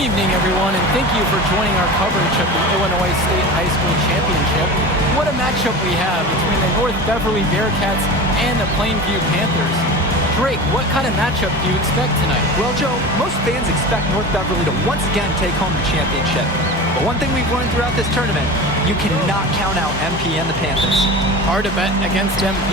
evening, everyone, and thank you for joining our coverage of the Illinois State High School Championship. What a matchup we have between the North Beverly Bearcats and the Plainview Panthers. Drake, what kind of matchup do you expect tonight? Well, Joe, most fans expect North Beverly to once again take home the championship. But one thing we've learned throughout this tournament, you cannot count out MP and the Panthers. Hard to bet against MP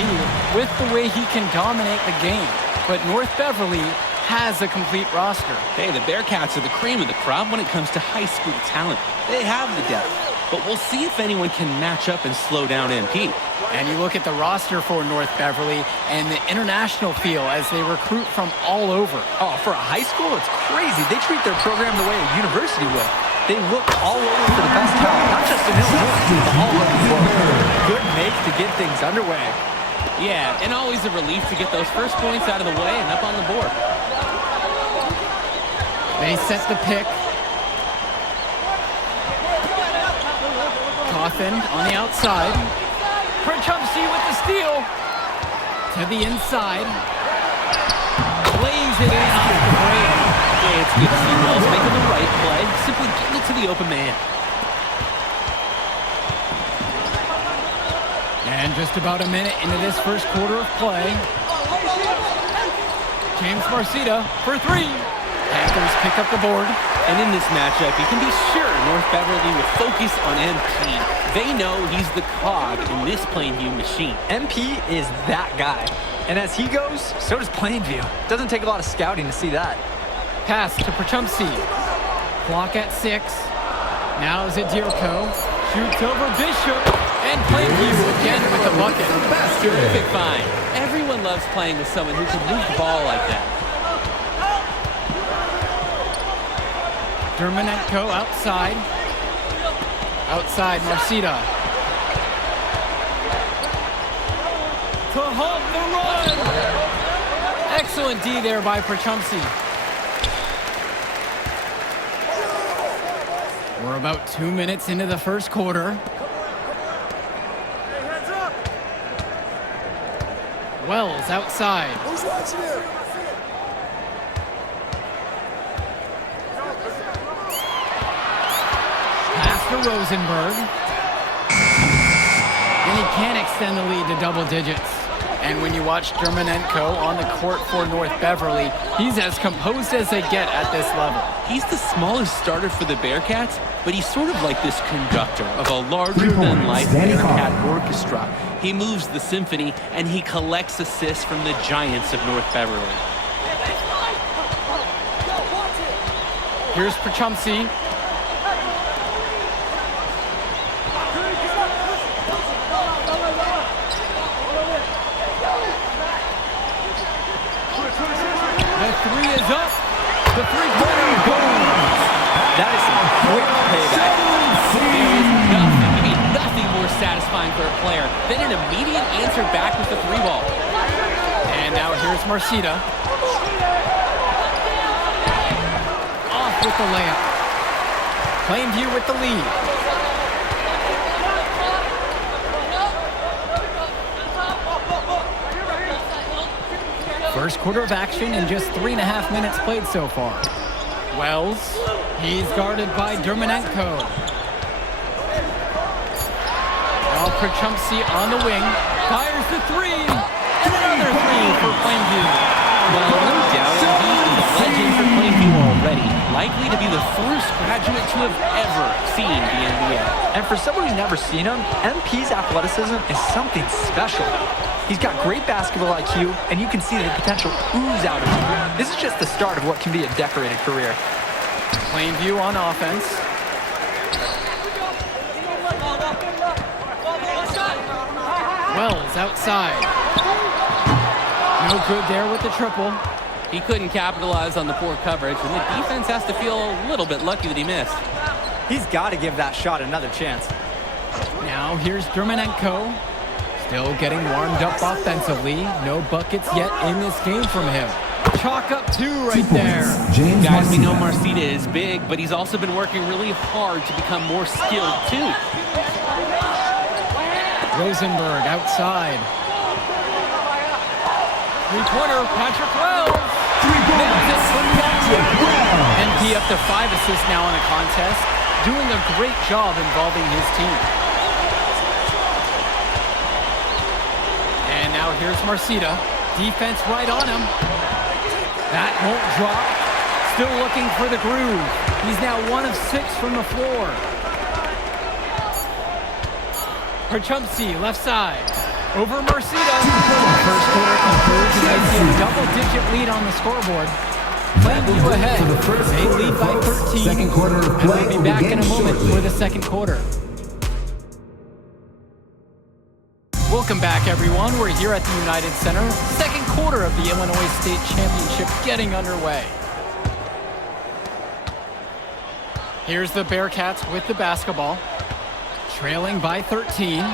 with the way he can dominate the game. But North Beverly has a complete roster. Hey, the Bearcats are the cream of the crop when it comes to high school talent. They have the depth, but we'll see if anyone can match up and slow down MP. And you look at the roster for North Beverly and the international feel as they recruit from all over. Oh, for a high school, it's crazy. They treat their program the way a university would. They look all over for the best talent, not just in Illinois, but all over the world. Good make to get things underway. Yeah, and always a relief to get those first points out of the way and up on the board. They set the pick. Coffin on the outside. Prachumsky with the steal. To the inside. Lays it in off the break. Yeah, it's good to see Wells making the right play. Simply getting it to the open man. And just about a minute into this first quarter of play. James Marcita for three. Panthers pick up the board. And in this matchup, you can be sure North Beverly will focus on MP. They know he's the cog in this Plainview machine. MP is that guy. And as he goes, so does Plainview. Doesn't take a lot of scouting to see that. Pass to Prachumsky. Clock at 6. Now is it Dirko. Shoots over Bishop. And Plainview again with the bucket. Terrific find. Everyone loves playing with someone who can move the ball like that. Dermonenko outside. Outside, Marcita. To halt the run! Excellent D there by Prachumsky. We're about 2 minutes into the first quarter. Wells outside. Who's watching it? Pass to Rosenberg. And he can extend the lead to double digits. And when you watch Dermonenko on the court for North Beverly, he's as composed as they get at this level. He's the smallest starter for the Bearcats, but he's sort of like this conductor of a larger-than-life Bearcat orchestra. He moves the symphony, and he collects assists from the giants of North Beverly. Here's Prachumsky. The three is up. The three-pointer goes. That is some quick payback. There is nothing more satisfying for a player than an immediate answer back with the three ball. And now here's Marcita. Off with the layup. Plainview with the lead. First quarter of action and just 3.5 minutes played so far. Wells, he's guarded by Dermonenko. Now Prachumsky on the wing, fires the three, and another three for Plainview. Well, no doubt, he is a legend for Plainview already. Likely to be the first graduate to have ever seen the NBA. And for someone who's never seen him, MP's athleticism is something special. He's got great basketball IQ, and you can see the potential ooze out of him. This is just the start of what can be a decorated career. Plainview on offense. Wells outside. No good there with the triple. He couldn't capitalize on the poor coverage, and the defense has to feel a little bit lucky that he missed. He's got to give that shot another chance. Now here's Dermonenko. Still getting warmed up offensively. No buckets yet in this game from him. Chalk up two right there. Guys, we know Marcita is big, but he's also been working really hard to become more skilled, too. Rosenberg outside. Three-pointer, Patrick Wells. Nails it from the NP up to 5 assists now in the contest, doing a great job involving his team. And now here's Marcita. Defense right on him. That won't drop. Still looking for the groove. He's now 1 of 6 from the floor. Perchumsey, left side. Over Marcita. First quarter concludes, and they see a double-digit lead on the scoreboard. Plainview ahead. They lead by 13. Second quarter of play. We'll be back in a moment for the second quarter. Welcome back, everyone. We're here at the United Center. Second quarter of the Illinois State Championship getting underway. Here's the Bearcats with the basketball, trailing by 13.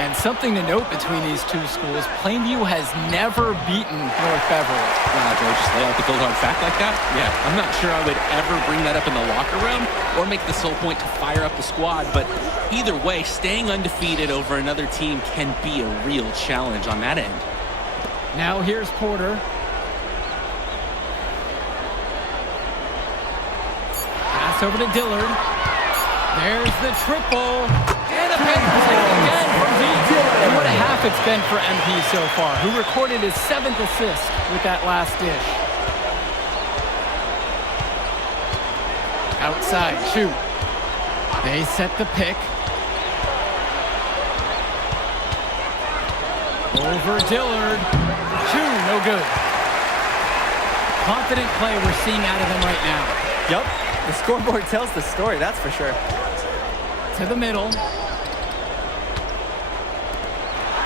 And something to note between these two schools, Plainview has never beaten North Beverly. Wow, Joe, just lay out the cold hard fact like that? Yeah, I'm not sure I would ever bring that up in the locker room or make the sole point to fire up the squad, but either way, staying undefeated over another team can be a real challenge on that end. Now here's Porter. Pass over to Dillard. There's the triple. And a Panthers again from deep. And what a half it's been for MP so far, who recorded his 7th assist with that last dish. Outside, shoot. They set the pick. Over Dillard. Shoot, no good. Confident play we're seeing out of them right now. Yep, the scoreboard tells the story, that's for sure. To the middle.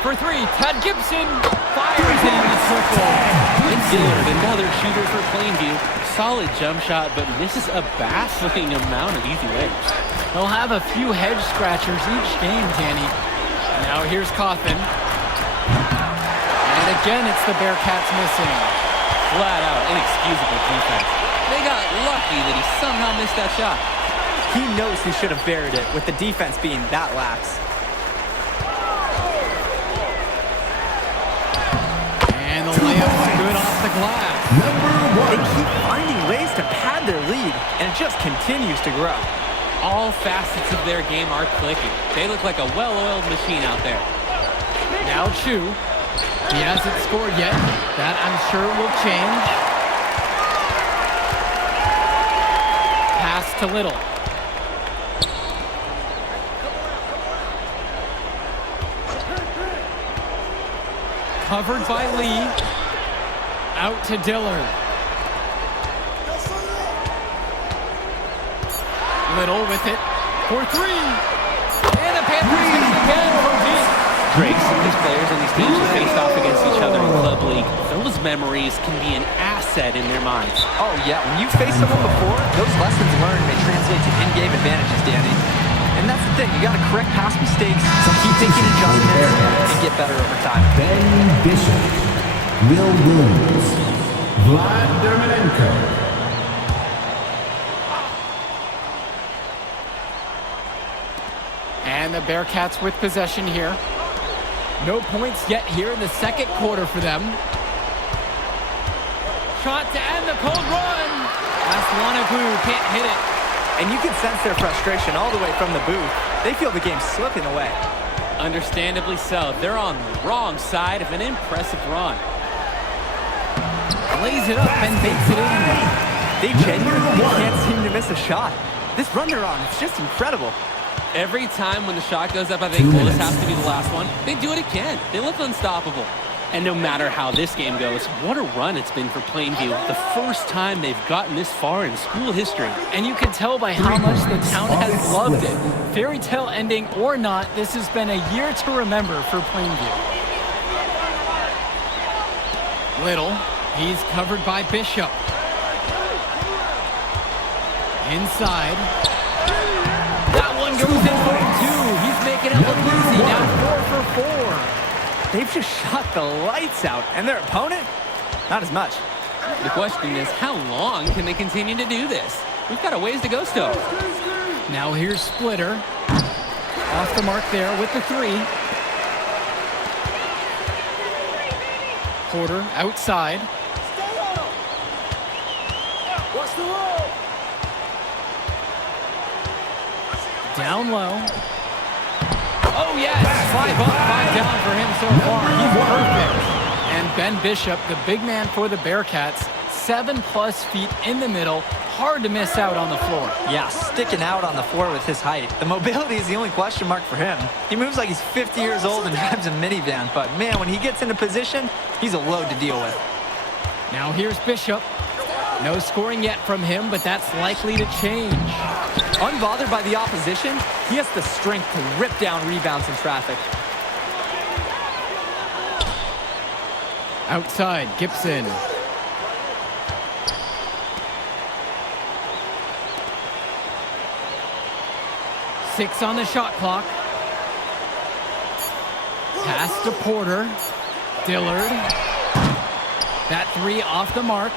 For 3, Todd Gibson fires in the triple. And Dillard, another shooter for Plainview. Solid jump shot, but misses a baffling amount of easy layups. They'll have a few head scratchers each game, Danny. Now here's Coffin. And again, it's the Bearcats missing. Flat out, inexcusable defense. They got lucky that he somehow missed that shot. He knows he should have buried it with the defense being that lax. And the layup's good off the glass. They keep finding ways to pad their lead, and it just continues to grow. All facets of their game are clicking. They look like a well-oiled machine out there. Now Chu. He hasn't scored yet. That, I'm sure, will change. Pass to Little. Covered by Lee. Out to Dillard. Little with it for 3. And the Panthers hit it again from deep. Drake, some of these players on these teams have faced off against each other in Club League. Those memories can be an asset in their minds. Oh yeah, when you face someone before, those lessons learned may translate to in-game advantages, Danny. And that's the thing, you gotta correct past mistakes, keep making adjustments, and get better over time. Ben Bishop, Will Williams, Vlad Dermenenko. And the Bearcats with possession here. No points yet here in the second quarter for them. Shot to end the cold run. Aslanagu can't hit it. And you can sense their frustration all the way from the booth. They feel the game slipping away. Understandably so. They're on the wrong side of an impressive run. Lays it up and bakes it in. They genuinely can't seem to miss a shot. This run they're on, it's just incredible. Every time when the shot goes up, I think, well, this has to be the last one. They do it again. They look unstoppable. And no matter how this game goes, what a run it's been for Plainview. The first time they've gotten this far in school history. And you can tell by how much the town has loved it. Fairy tale ending or not, this has been a year to remember for Plainview. Little, he's covered by Bishop. Inside. That one goes in for 2. He's making it look easy. Now 4 for 4. They've just shot the lights out, and their opponent, not as much. The question is, how long can they continue to do this? We've got a ways to go still. Now here's Splitter. Off the mark there with the 3. Porter outside. Down low. Oh, yes. 5 up, 5 down for him so far. He's perfect. And Ben Bishop, the big man for the Bearcats, 7+ feet in the middle. Hard to miss out on the floor. Yeah, sticking out on the floor with his height. The mobility is the only question mark for him. He moves like he's 50 years old and drives a minivan, but man, when he gets into position, he's a load to deal with. Now here's Bishop. No scoring yet from him, but that's likely to change. Unbothered by the opposition, he has the strength to rip down rebounds in traffic. Outside, Gibson. Six on the shot clock. Pass to Porter. Dillard. That 3 off the mark.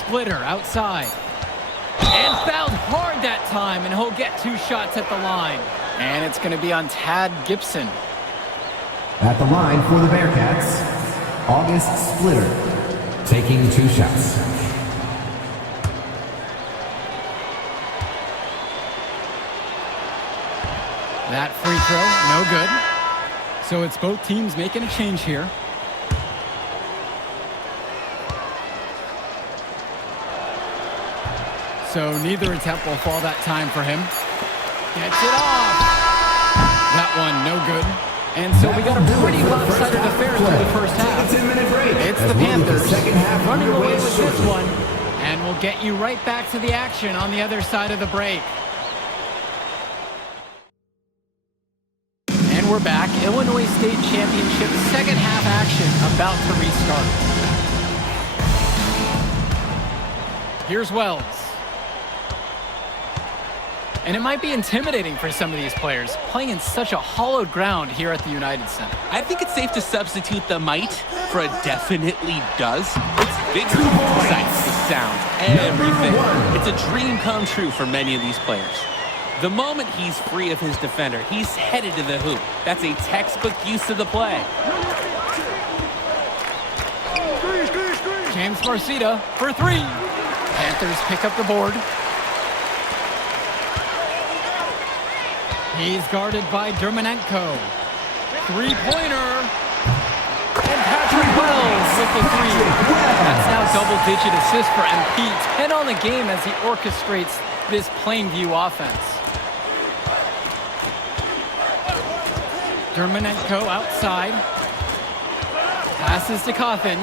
Splitter outside. And fouled hard that time, and he'll get 2 shots at the line. And it's going to be on Tad Gibson. At the line for the Bearcats, August Splitter, taking 2 shots. That free throw, no good. So it's both teams making a change here. So neither attempt will fall that time for him. Gets it off. That one, no good. And so we got a pretty lopsided affair through the first half. It's the Panthers running away with this one. And we'll get you right back to the action on the other side of the break. And we're back. Illinois State Championship second half action about to restart. Here's Wells. And it might be intimidating for some of these players, playing in such a hollowed ground here at the United Center. I think it's safe to substitute the might for a definitely does. It's big, sights, the sound, everything. It's a dream come true for many of these players. The moment he's free of his defender, he's headed to the hoop. That's a textbook use of the play. James Marcita for 3. Panthers pick up the board. He's guarded by Dermanenko. Three-pointer. And Patrick Wells with the 3. That's now double-digit assists for MP. 10 on the game as he orchestrates this Plainview offense. Dermanenko outside. Passes to Cawthon.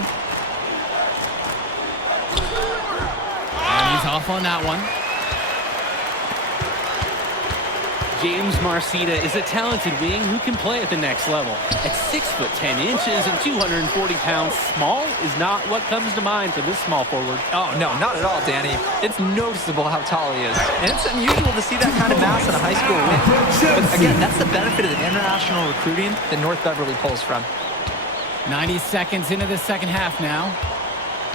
And he's off on that one. James Marcita is a talented wing who can play at the next level. At 6'10" and 240 pounds, small is not what comes to mind for this small forward. Oh, no, not at all, Danny. It's noticeable how tall he is. And it's unusual to see that kind of mass in a high school wing. But again, that's the benefit of the international recruiting that North Beverly pulls from. 90 seconds into the second half now.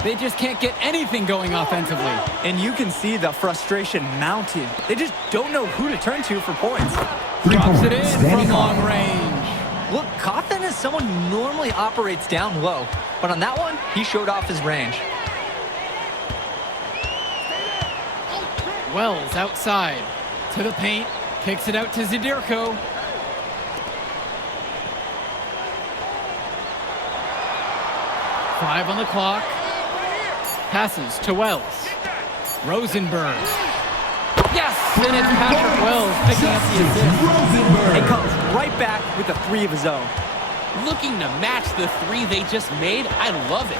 They just can't get anything going offensively. And you can see the frustration mounting. They just don't know who to turn to for points. Drops it in from long range. Look, Cawthon is someone who normally operates down low. But on that one, he showed off his range. Wells outside. To the paint. Kicks it out to Zidirko. Five on the clock. Passes to Wells. Rosenberg. Yes! And it's Patrick Wells picking up the assist. He comes right back with a 3 of his own. Looking to match the 3 they just made, I love it.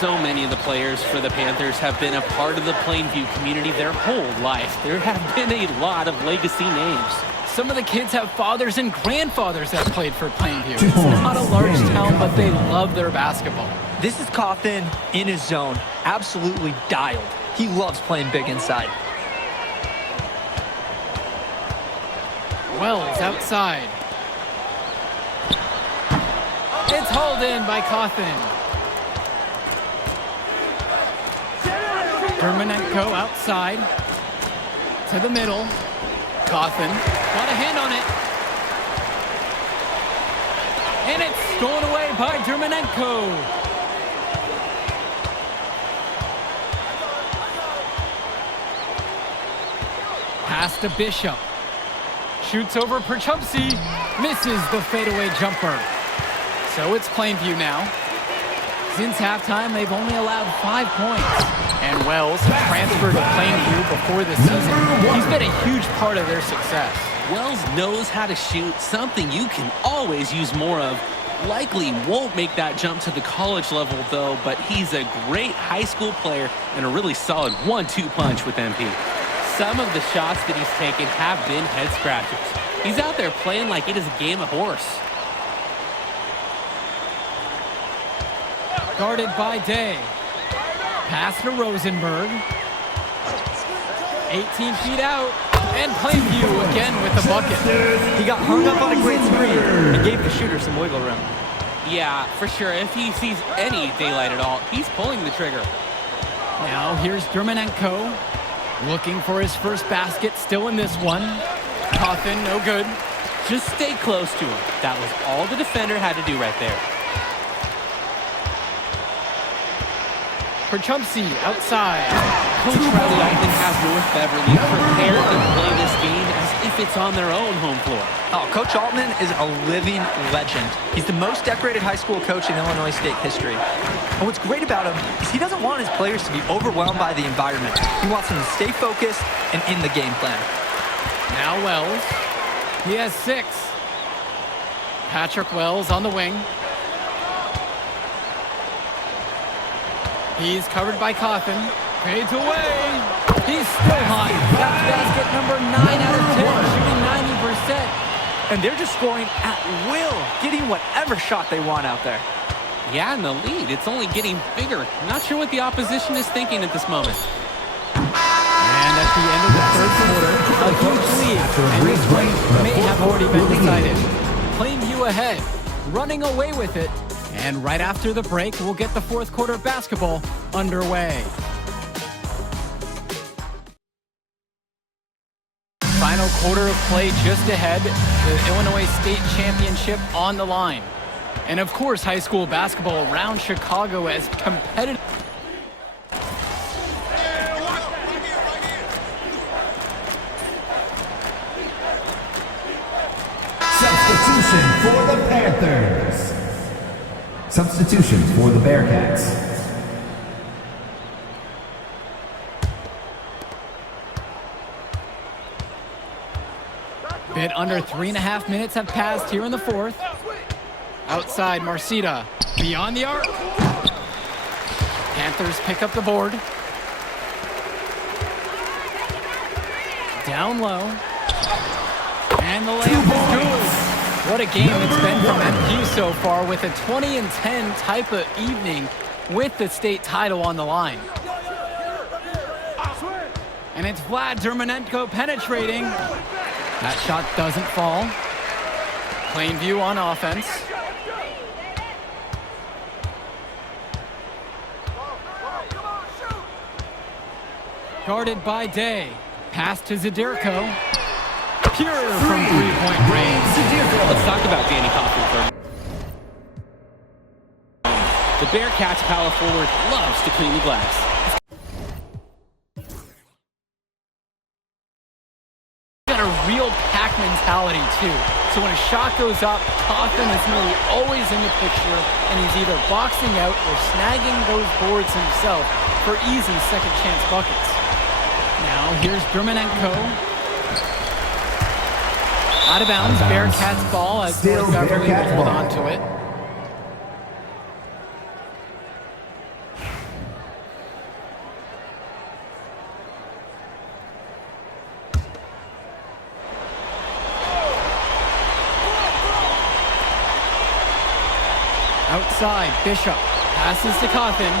So many of the players for the Panthers have been a part of the Plainview community their whole life. There have been a lot of legacy names. Some of the kids have fathers and grandfathers that played for Plainview. It's not a large town, but they love their basketball. This is Cawthon in his zone. Absolutely dialed. He loves playing big inside. Wells outside. It's hauled in by Cawthon. Dermanenko outside. To the middle. Cawthon got a hand on it. And it's stolen away by Dermanenko. Pass to Bishop. Shoots over Perchupsey. Misses the fadeaway jumper. So it's Plainview now. Since halftime, they've only allowed 5 points. And Wells transferred to Plainview before the season. He's been a huge part of their success. Wells knows how to shoot, something you can always use more of. Likely won't make that jump to the college level, though, but he's a great high school player and a really solid 1-2 punch with MP. Some of the shots that he's taken have been head scratchers. He's out there playing like it is a game of horse. Guarded by Day. Pass to Rosenberg. 18 feet out. And Plainview again with the bucket. He got hung up on a great screen and gave the shooter some wiggle room. Yeah, for sure. If he sees any daylight at all, he's pulling the trigger. Now here's Dermonenko. Looking for his first basket, still in this one. Coffin, no good. Just stay close to him. That was all the defender had to do right there. Perchupsey outside. Coach Riley, I think, has North Beverly prepared to play this game as if it's on their own home floor. Oh, Coach Altman is a living legend. He's the most decorated high school coach in Illinois State history. And what's great about him is he doesn't want his players to be overwhelmed by the environment. He wants them to stay focused and in the game plan. Now Wells. He has 6. Patrick Wells on the wing. He's covered by Coffin. Fades away. He's still hot. That's basket number 9 out of 10, shooting 90%. And they're just scoring at will, getting whatever shot they want out there. Yeah, and the lead, it's only getting bigger. Not sure what the opposition is thinking at this moment. And at the end of the third quarter, a huge lead. And this one may have already been decided. Plainview ahead, running away with it. And right after the break, we'll get the fourth quarter basketball underway. Final quarter of play just ahead, the Illinois State Championship on the line. And of course, high school basketball around Chicago as competitive. Substitution for the Panthers. Substitution for the Bearcats. Bit under 3.5 minutes have passed here in the fourth. Outside, Marcita. Beyond the arc. Panthers pick up the board. Down low. And the layup is good. What a game it's been from MP so far with a 20-10 type of evening with the state title on the line. And it's Vlad Dermonenko penetrating. That shot doesn't fall. Plainview on offense. Guarded by Day. Pass to Zadirko. Pure from three-point range. Let's talk about Danny Coffin for a moment. The Bearcats power forward loves to clean the glass. Got a real pack mentality too. So when a shot goes up, Coffin is nearly always in the picture, and he's either boxing out or snagging those boards himself for easy second chance buckets. Now here's Dermonenko. Out of bounds, Bearcats ball as North Beverly will hold on to it. Outside, Bishop passes to Coffin.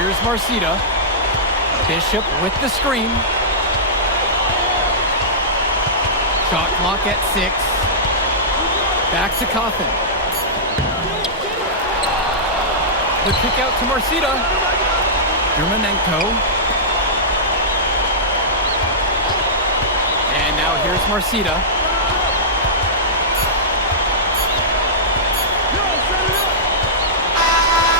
Here's Marcita. Bishop with the screen. Shot clock at 6. Back to Coffin. The kick out to Marcita. Dermonenko. And now here's Marcita.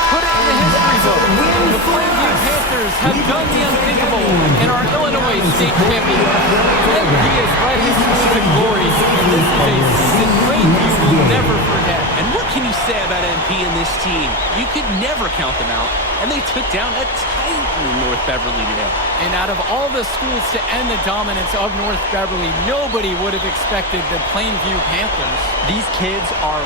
Put it in the history book. The Plainview Panthers have done the unthinkable. state champion. MP has led his school to glory, and this is a season Plainview will never forget. And what can you say about MP and this team? You could never count them out, and they took down a Titan North Beverly today. And out of all the schools to end the dominance of North Beverly, nobody would have expected the Plainview Panthers. These kids are